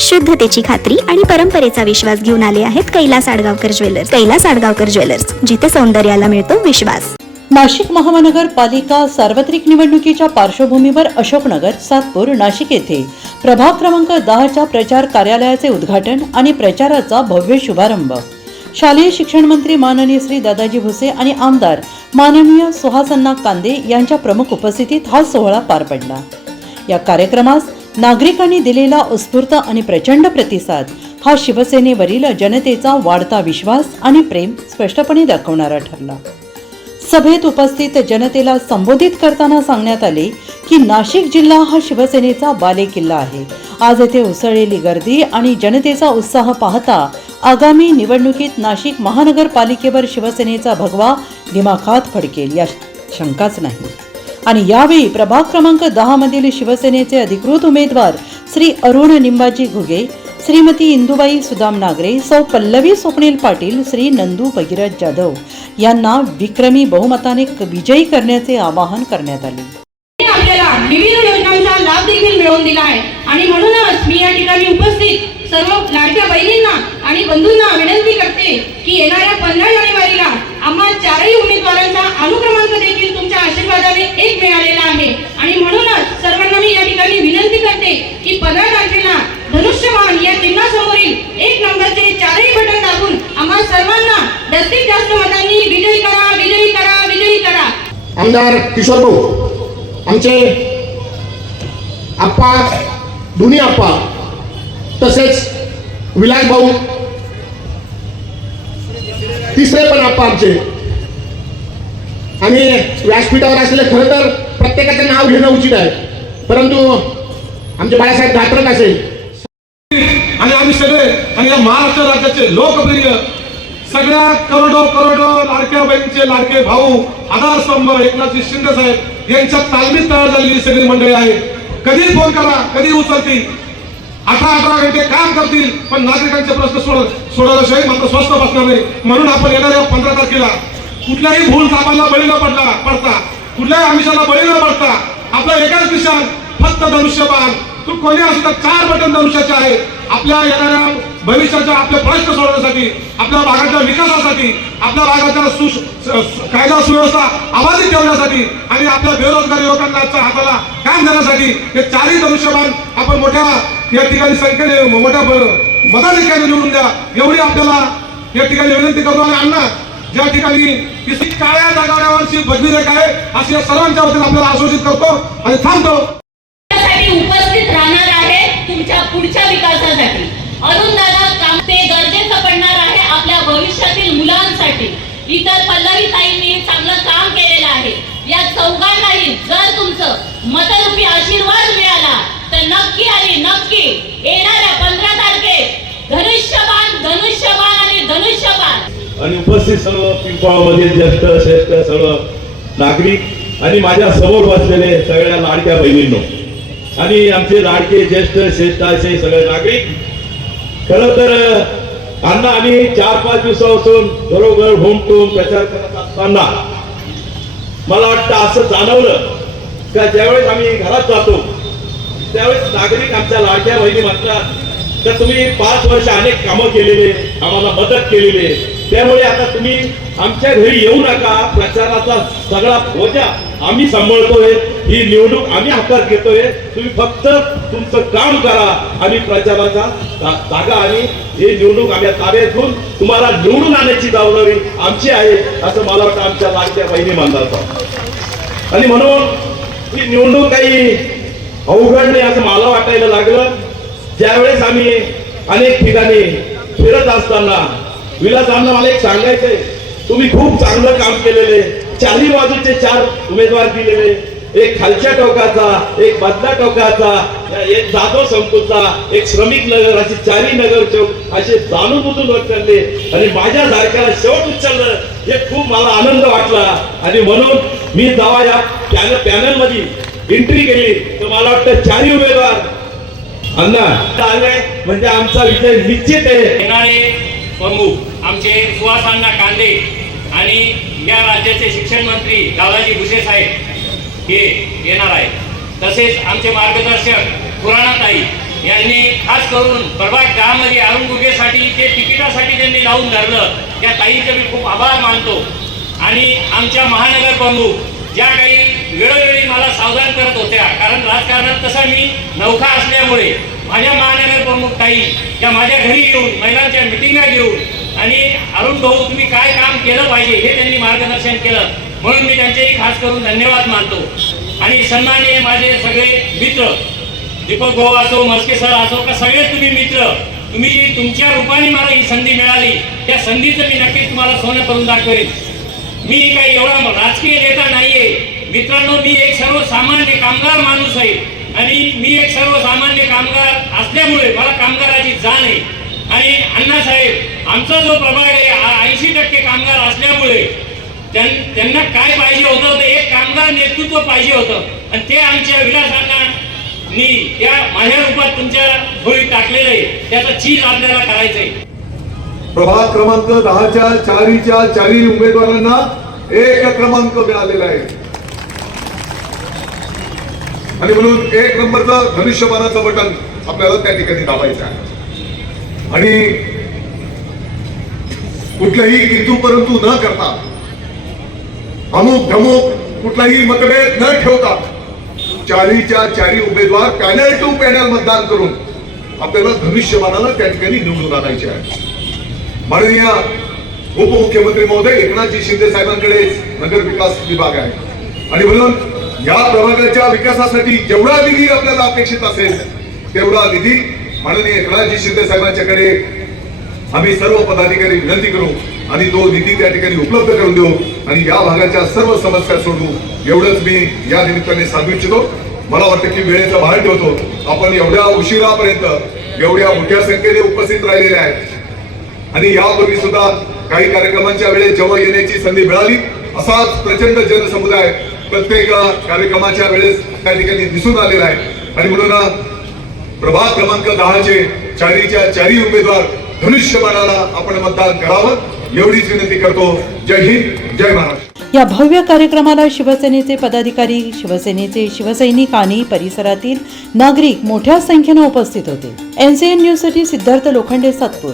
शुद्धतेची खात्री आणि परंपरेचा विश्वास घेऊन आले आहेत कैलास आडगावकर ज्वेलर्स. कैलास आडगावकर ज्वेलर्स जिथे सौंदर्याला मिळतो विश्वास. नाशिक महानगरपालिका सार्वत्रिक निवडणुकीच्या पार्श्वभूमीवर अशोकनगर सातपूर नाशिक येथे. प्रभाग क्रमांक दहाच्या प्रचार कार्यालयाचे उद्घाटन आणि प्रचाराचा भव्य शुभारंभ. शालेय शिक्षण मंत्री माननीय श्री दादाजी भुसे आणि आमदार माननीय सुहासन्ना कांदे यांच्या प्रमुख उपस्थितीत हा सोहळा पार पडला. या कार्यक्रमास नागरिकांनी दिलेला उत्स्फूर्त आणि प्रचंड प्रतिसाद हा शिवसेनेवरील जनतेचा वाढता विश्वास आणि प्रेम स्पष्टपणे दाखवणारा ठरला. सभेत उपस्थित जनतेला संबोधित करताना सांगण्यात आले की नाशिक जिल्हा हा शिवसेनेचा बालेकिल्ला आहे. आज येथे उसळलेली गर्दी आणि जनतेचा उत्साह पाहता आगामी निवडणुकीत नाशिक महानगरपालिकेवर शिवसेनेचा भगवा दिमाखात फडकेल या शंकाच नाही. आणि यावेळी प्रभाग क्रमांक दहा मधील शिवसेनेचे अधिकृत उमेदवार श्री अरुण निंबाजी घुगे श्रीमती इंदुबाई सुदाम नागरे सौ पल्लवी स्वप्नील पाटील श्री नंदू भगीरथ जाधव यांना विक्रमी बहुमताने विजयी करण्याचे आवाहन करण्यात आले. आपल्याला विविध योजनांचा लाभ देखील मिळवून दिला आहे. आणि म्हणूनच मी या ठिकाणी उपस्थित सर्व लाडक्या बहिणींना आणि बंधूंना विनंती करते की येणाऱ्या पंधरा जानेवारीला आम्हा चारही उमेदवारांचा अनुक्रमांक देखील तुमच्या आशीर्वादाने एक मिळालेला आहे. आणि म्हणूनच सर्वांना मी या ठिकाणी विनंती करते की पंधरा तारखेला या चिन्हासमोरील एक नंबरचे चारही बटन दाबून आम्हा सर्वांना जास्तीत जास्त मतांनी विजयी करा विजयी करा विजयी करा. आमदार किशोर भाऊ आमचे आप्पा दोन्ही आप्पा तसेच विलास भाऊ तिसरे पण आप्पा आमचे. आणि व्यासपीठावर असलेले खरं तर प्रत्येकाचं नाव घेणं उचित आहे. परंतु आमचे बाळासाहेब गात्रक असेल. आणि आम्ही सगळे आणि या महाराष्ट्र राज्याचे लोकप्रिय सगळ्या करोडो करोडो लाडक्या बहिणीचे लाडके भाऊ आधारस्तंभ एकनाथजी शिंदे साहेब यांच्या तालमीत तयार झालेली सगळी मंडळी आहे कधी फोन करा कधी उचलतील. अठरा अठरा घंटे काम करतील पण नागरिकांचे प्रश्न सोड सोडवल्याशिवाय मात्र स्वस्त बसणार नाही. म्हणून आपण येणाऱ्या पंधरा तारखेला. कुठल्याही भूल कामाला बळी न पडला पडता. कुठल्याही आमिषाला बळी न पडता. आपलं एकाच निशाण फक्त धनुष्यबाण. तू कोणी असतात तर चार बटन धनुष्याचे आहे आपल्या येणाऱ्या भविष्याच्या आपले प्रश्न सोडवण्यासाठी आपल्या भागाच्या विकासासाठी आपल्या भागाच्या सुश कायदा सुव्यवस्था अबाधित ठेवण्यासाठी आणि आपल्या बेरोजगार युवकांना हाताला काम देण्यासाठी हे चारही धनुष्यबाण आपण मोठ्या या ठिकाणी संख्येने मोठ्या ब- मताधिक्याने निवडून द्या. एवढी आपल्याला या ठिकाणी विनंती करतो. आणि अण्णा ज्या ठिकाणी काळ्या जागावरची बदली रेख आहे अशी या सर्वांच्या वतीने आपल्याला आश्वासित करतो आणि थांबतो. उपस्थित राहणार आहे तुमच्या पुढच्या विकासासाठी. अरुण दादा काम ते गरजेचं पडणार आहे आपल्या भविष्यातील मुलांसाठी. इतर पल्लवी ताईंनी चांगलं काम केलेलं आहे. या चौघांनाही जर तुमचं मतरूपी आशीर्वाद मिळाला तर नक्की आणि नक्की येणाऱ्या पंधरा तारखेत धनुष्यबाण धनुष्यबाण आणि धनुष्यबाण. आणि उपस्थित सर्व पिंपळामध्ये ज्येष्ठ श्रेष्ठ सर्व नागरिक आणि माझ्यासमोर बसलेले सगळ्या लाडक्या बहिणींनो. आणि आमचे लाडके ज्येष्ठ श्रेष्ठ असे सगळे नागरिक. खर तर अण्णा आम्ही चार पाच दिवसापासून बरोबर होमटून प्रचार करत असताना मला वाटतं असं जाणवलं का ज्यावेळेस आम्ही घरात जातो त्यावेळेस नागरिक आमच्या लाडक्या बहिणी म्हणतात तर तुम्ही पाच वर्ष अनेक कामं केलेले आम्हाला मदत केलेली. त्यामुळे आता तुम्ही आमच्या घरी येऊ नका. प्रचाराचा सगळा बोजा आम्ही सांभाळतोय. ही निवडणूक आम्ही हातात घेतोय. तुम्ही फक्त तुमचं काम करा आणि प्रचाराचा जागा आणि हे निवडणूक आम्ही ताब्यात घेऊन तुम्हाला निवडून आणण्याची जबाबदारी आमची आहे असं मला वाटतं आमच्या लाडक्या बहिणी म्हणतात आणि म्हणून ही निवडणूक काही अवघड नाही असं मला वाटायला लागलं ज्यावेळेस आम्ही अनेक ठिकाणी फिरत असताना विलास अण्णा मला एक सांगायचंय तुम्ही खूप चांगलं काम केलेले चारही बाजूचे चार उमेदवार दिलेले एक खालच्या टोकाचा एक मधल्या टोकाचा एक जाधव संकुलचा एक श्रमिक नगर असे चारी नगर चौक असे जाणून बुजून उचलले आणि माझ्या सारख्याला शेवट उचललं हे खूप मला आनंद वाटला. आणि म्हणून मी जावा या पॅनल पॅनलमध्ये एंट्री केली. तर मला वाटतं चारही उमेदवार. अण्णा आले म्हणजे आमचा विजय निश्चित आहे. येणारे प्रमुख आमचे सुहासांना कांदे आणि या राज्याचे शिक्षण मंत्री दादाजी भुसे साहेब हे येणार आहेत. तसेच आमचे मार्गदर्शक खुराणाताई यांनी खास करून प्रभाग दहामध्ये अरुण गुगेसाठी जे तिकिटासाठी त्यांनी लावून धरलं त्या ताईचे मी खूप आभार मानतो. आणि आमच्या महानगर प्रमुख ज्या काही वेळोवेळी मला सावधान करत होत्या. कारण राजकारणात तसा मी नौका असल्यामुळे माझ्या महानगर प्रमुख ताई त्या माझ्या घरी येऊन महिलांच्या मिटिंगा घेऊन आणि अरुण भाऊ तुम्ही काय काम केलं पाहिजे हे त्यांनी मार्गदर्शन केलं. म्हणून मी त्यांचेही खास करून धन्यवाद मानतो. आणि सन्माननीय माझे सगळे मित्र दीपक भाऊ असो मस्के सर असो का सगळेच तुम्ही मित्र तुम्ही जी तुमच्या रूपाने मला ही संधी मिळाली त्या संधीचं मी नक्कीच तुम्हाला सोनं करून दाखवेन. मी काही एवढा राजकीय नेता नाहीये. मित्रांनो मी एक सर्वसामान्य कामगार माणूस आहे आणि मी एक सर्वसामान्य कामगार असल्यामुळे मला कामगाराची जाण आहे. आणि अण्णासाहेब आमचा जो प्रभाग आहे ऐंशी टक्के कामगार असल्यामुळे त्यां- त्यांना काय पाहिजे होतं? तर एक कामगार नेतृत्व पाहिजे होतं. आणि ते आमच्या विलासांना मी त्या माझ्या रूपात तुमच्या भोळी टाकलेलं आहे. त्याचा चीज आपल्याला करायचंय प्रभाग क्रमांक दहाच्या चारीच्या चारी उमेदवारांना एक क्रमांक मिळालेला आहे. आणि म्हणून एक नंबरचं धनुष्यबाणाचं बटन आपल्याला त्या ठिकाणी दाबायचं आहे. आणि कुठलंही किंतू परंतु न करता अमुक धमुक कुठलाही मतभेद न ठेवता चारीच्या चारी उमेदवार पॅनल टू पॅनल मतदान करून आपल्याला धनुष्यबाणाला त्या ठिकाणी निवडून आणायचे आहे. माननीय उपमुख्यमंत्री महोदय एकनाथजी शिंदे साहेबांकडे नगर विकास विभाग आहे. आणि म्हणून या प्रभागाच्या विकासासाठी जेवढा निधी आपल्याला अपेक्षित असेल तेवढा निधी माननीय एकनाथजी शिंदे साहेबांच्याकडे आम्ही सर्व पदाधिकारी विनंती करू आणि तो निधी त्या ठिकाणी उपलब्ध करून देऊ आणि या भागाच्या सर्व समस्या सोडवू. एवढंच मी या निमित्ताने सांगू इच्छितो. मला वाटतं की वेळेचा भार ठेवतो. आपण एवढ्या उशिरापर्यंत एवढ्या मोठ्या संख्येने उपस्थित राहिलेले आहेत. आणि यापूर्वी सुद्धा काही कार्यक्रमांच्या वेळेस जेव्हा येण्याची संधी मिळाली असाच प्रचंड जनसमुदाय प्रत्येक कार्यक्रमाच्या वेळेस त्या ठिकाणी दिसून आलेला आहे. आणि म्हणून प्रभाग क्रमांक दहाचे चारीच्या चारी उमेदवार धनुष्यबाणाला आपण मतदान करावं एवढीच विनंती करतो. जय हिंद जय महाराष्ट्र. या भव्य कार्यक्रमाला शिवसेनेचे पदाधिकारी शिवसेनेचे शिवसैनिक आणि परिसरातील नागरिक मोठ्या संख्येने उपस्थित होते. एनसीएन न्यूजसाठी सिद्धार्थ लोखंडे सातपूर.